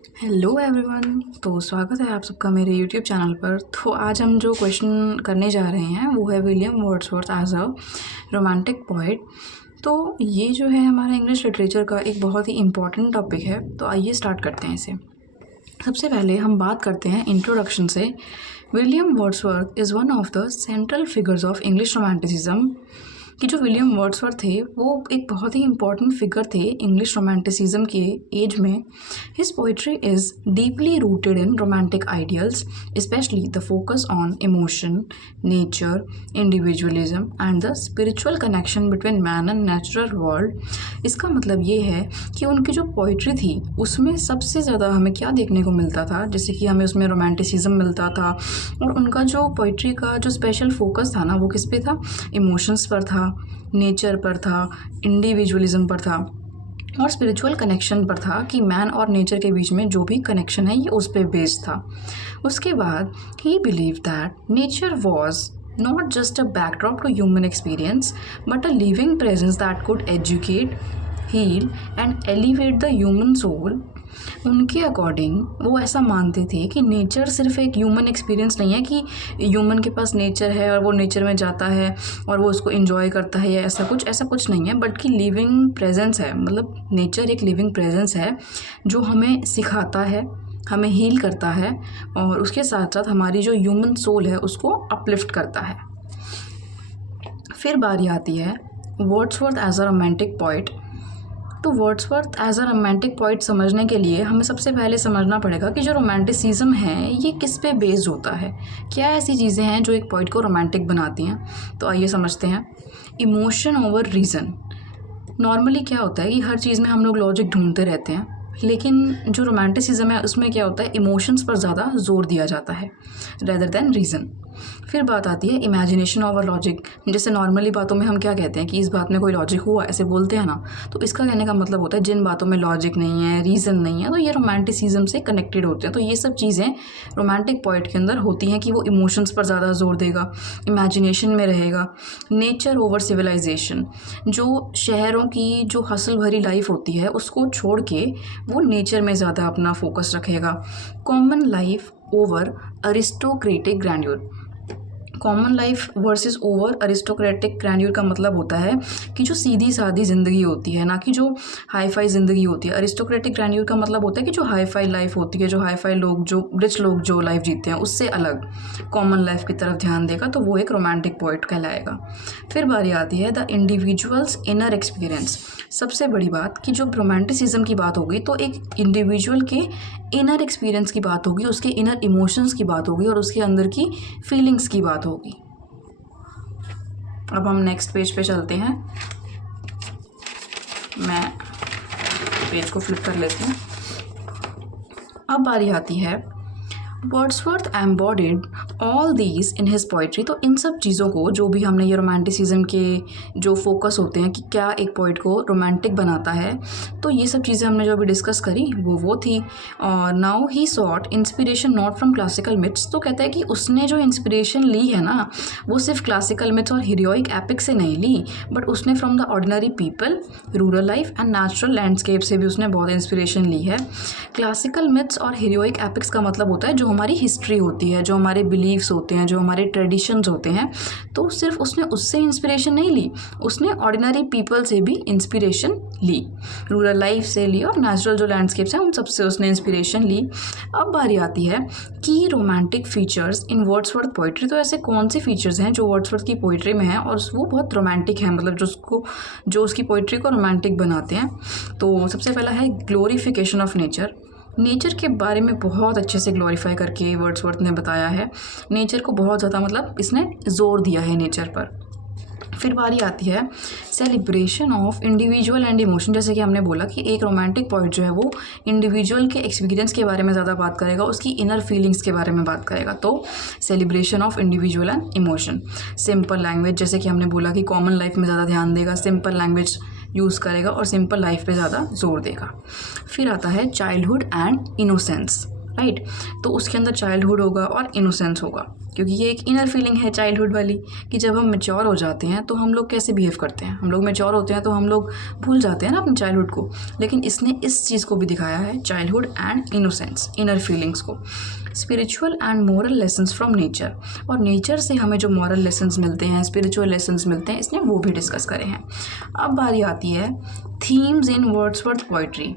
Hello everyone. तो स्वागत है आप सबका मेरे यूट्यूब चैनल पर। तो आज हम जो क्वेश्चन करने जा रहे हैं वो है William Wordsworth as a romantic poet. तो ये जो है हमारा इंग्लिश लिटरेचर का एक बहुत ही इम्पॉर्टेंट टॉपिक है। तो आइए स्टार्ट करते हैं इसे। सबसे पहले हम बात करते हैं इंट्रोडक्शन से। William Wordsworth is one of the central figures of English romanticism. कि जो विलियम वर्ड्सवर्थ थे वो एक बहुत ही इंपॉर्टेंट फिगर थे इंग्लिश रोमांटिसिज्म के एज में। His poetry is deeply rooted in romantic ideals, specially the focus on emotion, nature, individualism and the spiritual connection between man and natural world. इसका मतलब ये है कि उनकी जो पोइट्री थी उसमें सबसे ज़्यादा हमें क्या देखने को मिलता था, जैसे कि हमें उसमें रोमांटिसिज्म मिलता था। और उनका जो पोइट्री का जो स्पेशल फोकस था ना वो किस पे था? इमोशंस पर था, नेचर पर था, इंडिविजुअलिज्म पर था और स्पिरिचुअल कनेक्शन पर था कि मैन और नेचर के बीच में जो भी कनेक्शन है ये उस पर बेस्ड था। उसके बाद ही believe that nature was not just a backdrop to human experience, but a living presence that could educate, heal and elevate the human soul। उनके अकॉर्डिंग वो ऐसा मानते थे कि नेचर सिर्फ एक ह्यूमन एक्सपीरियंस नहीं है कि ह्यूमन के पास नेचर है और वो नेचर में जाता है और वो उसको इन्जॉय करता है या ऐसा कुछ नहीं है, बट कि लिविंग प्रेजेंस है। मतलब नेचर एक लिविंग प्रेजेंस है जो हमें सिखाता है, हमें हील करता है और उसके साथ साथ हमारी जो ह्यूमन सोल है उसको अपलिफ्ट करता है। फिर बारी आती है Wordsworth as a romantic poet. तो Wordsworth as a romantic poet समझने के लिए हमें सबसे पहले समझना पड़ेगा कि जो रोमांटिसिज्म है ये किस पे बेस्ड होता है, क्या ऐसी चीज़ें हैं जो एक पोइट को रोमांटिक बनाती हैं। तो आइए समझते हैं। Emotion over reason. नॉर्मली क्या होता है कि हर चीज़ में हम लोग लॉजिक ढूंढते रहते हैं, लेकिन जो रोमांटिसिज्म है उसमें क्या होता है, इमोशंस पर ज़्यादा जोर दिया जाता है रेदर देन रीज़न। फिर बात आती है इमेजिनेशन ओवर लॉजिक। जैसे नॉर्मली बातों में हम क्या कहते हैं कि इस बात में कोई लॉजिक हुआ, ऐसे बोलते हैं ना, तो इसका कहने का मतलब होता है जिन बातों में लॉजिक नहीं है, रीज़न नहीं है, तो ये रोमांटिसिज्म से कनेक्टेड होते हैं। तो ये सब चीज़ें रोमांटिक पोइट के अंदर होती हैं कि वो इमोशंस पर ज़्यादा जोर देगा, इमेजिनेशन में रहेगा। Nature over civilisation. जो शहरों की जो हसल भरी लाइफ होती है उसको छोड़ के वो नेचर में ज़्यादा अपना फोकस रखेगा। Common life over aristocratic grandeur. Common life versus over aristocratic grandeur का मतलब होता है कि जो सीधी सादी ज़िंदगी होती है, ना कि जो हाई फाई ज़िंदगी होती है। अरिस्टोक्रेटिक ग्रैंड्यूर का मतलब होता है कि जो हाई फाई लाइफ होती है, जो हाई फाई लोग, जो रिच लोग जो लाइफ जीते हैं उससे अलग कॉमन लाइफ की तरफ ध्यान देगा, तो वो एक रोमांटिक पोइट कहलाएगा। फिर बारी आती है द इंडिविजुअल्स इनर एक्सपीरियंस। सबसे बड़ी बात कि जो रोमांटिसिज्म की बात होगी तो एक इंडिविजुअल के इनर एक्सपीरियंस की बात होगी, उसके इनर इमोशंस की बात होगी और उसके अंदर की फीलिंग्स की बात होगी। अब हम नेक्स्ट पेज पे चलते हैं। मैं पेज को फ्लिप कर लेती हूँ। अब बारी आती है Wordsworth embodied all these in his poetry. तो इन सब चीज़ों को, जो भी हमने ये रोमांटिसिज्म के जो फोकस होते हैं कि क्या एक पोइट को रोमांटिक बनाता है, तो ये सब चीज़ें हमने जो अभी डिस्कस करी वो थी। और now he sought inspiration not from classical myths. तो कहता है कि उसने जो इंस्पिरेशन ली है ना वो सिर्फ क्लासिकल मिथ्स और हीरोइक एपिक से नहीं ली, बट उसने from the ordinary people, rural life and natural landscape से भी उसने बहुत इंस्पिरेशन ली है। क्लासिकल मिथ्स और हीरोइक एपिक्स का मतलब होता है जो हमारी हिस्ट्री होती है, जो हमारे बिलीव्स होते हैं, जो हमारे ट्रेडिशंस होते हैं। तो सिर्फ उसने उससे इंस्पिरेशन नहीं ली, उसने ऑर्डिनरी पीपल से भी इंस्पिरेशन ली, रूरल लाइफ से ली और नेचुरल जो लैंडस्केप्स हैं उन सबसे उसने इंस्पिरेशन ली। अब बारी आती है कि romantic features in Wordsworth poetry. तो ऐसे कौन से फीचर्स हैं जो वर्ड्सवर्थ की पोइट्री में हैं और वो बहुत रोमांटिक है, मतलब जो उसकी पोइट्री को रोमांटिक बनाते हैं। तो सबसे पहला है ग्लोरिफिकेशन ऑफ नेचर। नेचर के बारे में बहुत अच्छे से ग्लोरीफाई करके वर्ड्सवर्थ ने बताया है। नेचर को बहुत ज़्यादा, मतलब इसने ज़ोर दिया है नेचर पर। फिर बारी आती है celebration of individual and emotion. जैसे कि हमने बोला कि एक रोमांटिक पोइट जो है वो इंडिविजुअल के एक्सपीरियंस के बारे में ज़्यादा बात करेगा, उसकी इनर फीलिंग्स के बारे में बात करेगा। तो celebration of individual and emotion. Simple language, जैसे कि हमने बोला कि कॉमन लाइफ में ज़्यादा ध्यान देगा, सिंपल लैंग्वेज यूज़ करेगा और सिंपल लाइफ पे ज़्यादा जोर देगा। फिर आता है चाइल्डहुड एंड इनोसेंस, राइट। तो उसके अंदर चाइल्डहुड होगा और इनोसेंस होगा। क्योंकि ये एक इनर फीलिंग है चाइल्डहुड वाली कि जब हम मैच्योर हो जाते हैं तो हम लोग कैसे बिहेव करते हैं। हम लोग मैच्योर होते हैं तो हम लोग भूल जाते हैं ना अपने चाइल्डहुड को, लेकिन इसने इस चीज़ को भी दिखाया है, childhood and innocence, inner feelings को। Spiritual and moral lessons from nature, और नेचर से हमें जो मॉरल लेसन्स मिलते हैं, स्पिरिचुअल लेसन्स मिलते हैं, इसने वो भी डिस्कस करे हैं। अब बारी आती है थीम्स इन वर्ड्सवर्थ पोइट्री।